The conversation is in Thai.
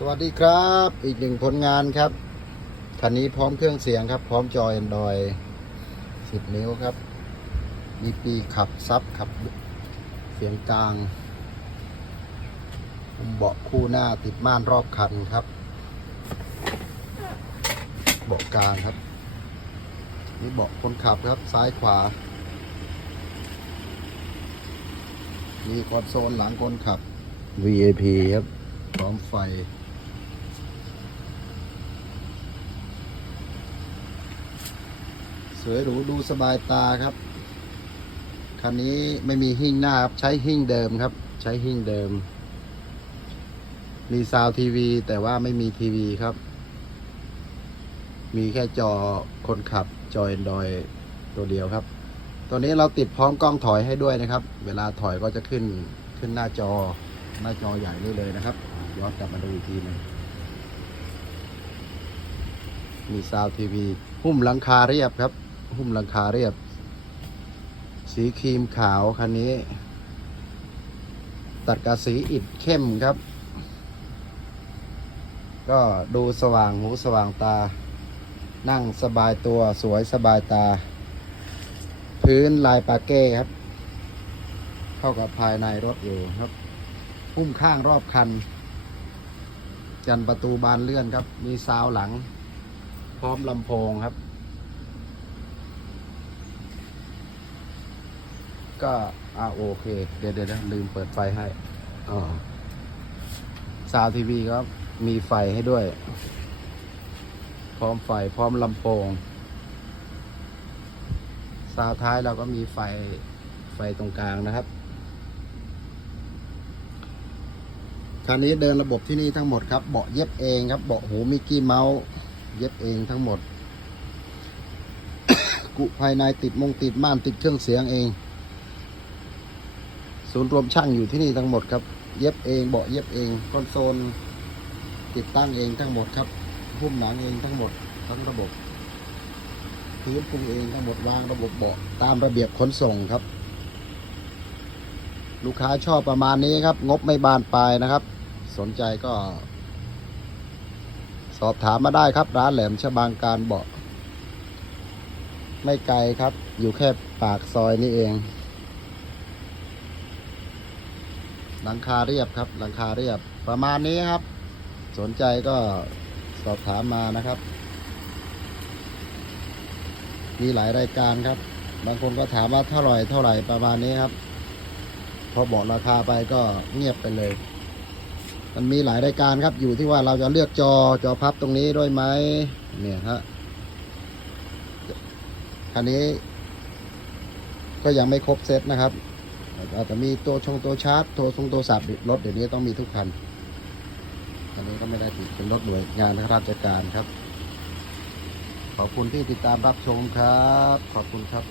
สวัสดีครับ อีกหนึ่งผลงานครับ คันนี้พร้อมเครื่องเสียงครับ พร้อมจอ Android 10 นิ้วครับ มีปีขับซับขับ เสียงกลางปุ่มเบาะคู่หน้าติดม่านรอบคันครับ เบาะกลางครับ นี่เบาะคนขับครับซ้ายขวา มีคอนโซลหลังคนขับ VAP ครับพร้อมไฟ ส วยหรูดูสบายตาครับ คันนี้ไม่มีหิ้งหน้าครับ ใช้หิ้งเดิมครับ ใช้หิ้งเดิม มีซาวทีวี แต่ว่าไม่มีทีวีครับ มีแค่จอคนขับจอ Android ตัวเดียวครับ ตัวนี้เราติดพร้อมกล้องถอยให้ด้วยนะครับ เวลาถอยก็จะขึ้นขึ้นหน้าจอหน้าจอใหญ่นี่เลยนะครับย้อนกลับมาดูอีกทีหนึงมีซาวทีวี หุ้มหลังคาเรียบครับ หุ้มหลังคาเรียบ สีครีมขาวคันนี้ ตัดกับสีอิฐเข้มครับ ก็ดูสว่างหูสว่างตา นั่งสบายตัวสวยสบายตา พื้นลายปาเก้ครับ เข้ากับภายในรถอยู่ครับพุ่มข้างรอบคัน จันประตูบานเลื่อนครับ มีซาวหลัง พร้อมลำโพงครับ ก็อ่าโอเค เดี๋ยวเดี๋ยวนะลืมเปิดไฟให้อ๋อซาวทีวีครับ มีไฟให้ด้วย พร้อมไฟพร้อมลำโพงซาวท้ายเราก็มีไฟไฟตรงกลางนะครับคันนี้เดินระบบที่นี่ทั้งหมดครับ เบาะเย็บเองครับ เบาะหูมิกกี้เมาส์เย็บเองทั้งหมด กุภายในติดมงติดม่านติดเครื่องเสียงเอง ศูนย์รวมช่างอยู่ที่นี่ทั้งหมดครับ เย็บเองเบาะเย็บเองคอนโซล ติดตั้งเองทั้งหมดครับหุ้มหนังเองทั้งหมดทั้งระบบพื้นปรุงเองทั้งหมดวางระบบเบาะตามระเบียบขนส่งครับ ลูกค้าชอบประมาณนี้ครับ งบไม่บานปลายนะครับ สนใจก็ สอบถามมาได้ครับร้านแหลมฉบางการเบาะไม่ไกลครับ อยู่แค่ปากซอยนี่เอง หลังคาเรียบครับ หลังคาเรียบประมาณนี้ครับ สนใจก็สอบถามมานะครับ มีหลายรายการครับ บางคนก็ถามว่าเท่าไหร่เท่าไหร่ประมาณนี้ครับ พอบอกราคาไปก็เงียบไปเลย มันมีหลายรายการครับ อยู่ที่ว่าเราจะเลือกจอจอพับตรงนี้ด้วยไหมเนี่ยฮะคันนี้ ก็ยังไม่ครบเซตนะครับ อาจจะมีตัวชงตัวชาร์จตัวทรงตัวสับรถเดี๋ยวนี้ต้องมีทุกคันอันนี้ก็ไม่ได้ติดเป็นรถหน่วยงานราชการครับ ขอบคุณที่ติดตามรับชมครับ ขอบคุณครับ